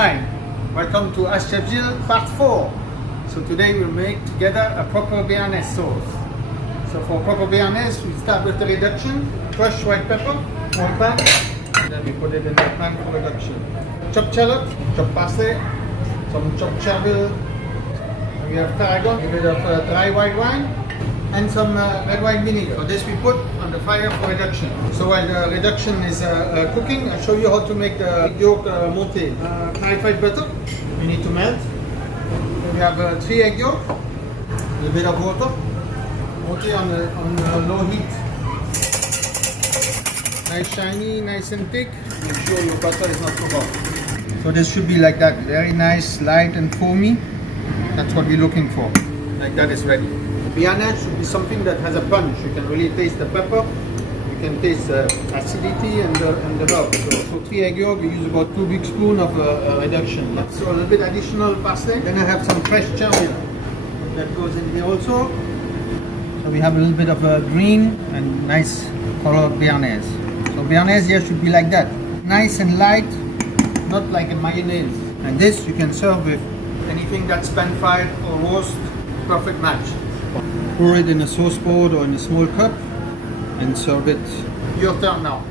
Hi, welcome to Ask Chef Gilles part 4. So today we'll make together a proper Bearnaise sauce. So for proper Bearnaise, we start with the reduction, crushed white pepper, one pan, and then we put it in the pan for reduction. Chopped shallot, chopped parsley, some chopped chervil, we have tarragon, a bit of dry white wine, and some red wine vinegar. So this we put on the fire for reduction. So while the reduction is cooking, I'll show you how to make the yolk monté. Clarified butter, we need to melt. Then we have 3 egg yolk, a little bit of water, monté on low heat. Nice shiny, nice and thick. Make sure your butter is not too hot. So this should be like that, very nice, light and foamy. That's what we're looking for. Like that is ready. Bearnaise should be something that has a punch. You can really taste the pepper. You can taste the acidity and the rub. So 3 egg yolk, we use about 2 big spoons of reduction. So a little bit additional parsley. Then I have some fresh chervil that goes in here also. So we have a little bit of a green and nice colored Bearnaise. So Bearnaise here should be like that. Nice and light, not like a mayonnaise. And this you can serve with anything that's pan-fried or roast. Perfect match. Pour it in a sauce bowl or in a small cup and serve it. Your turn now.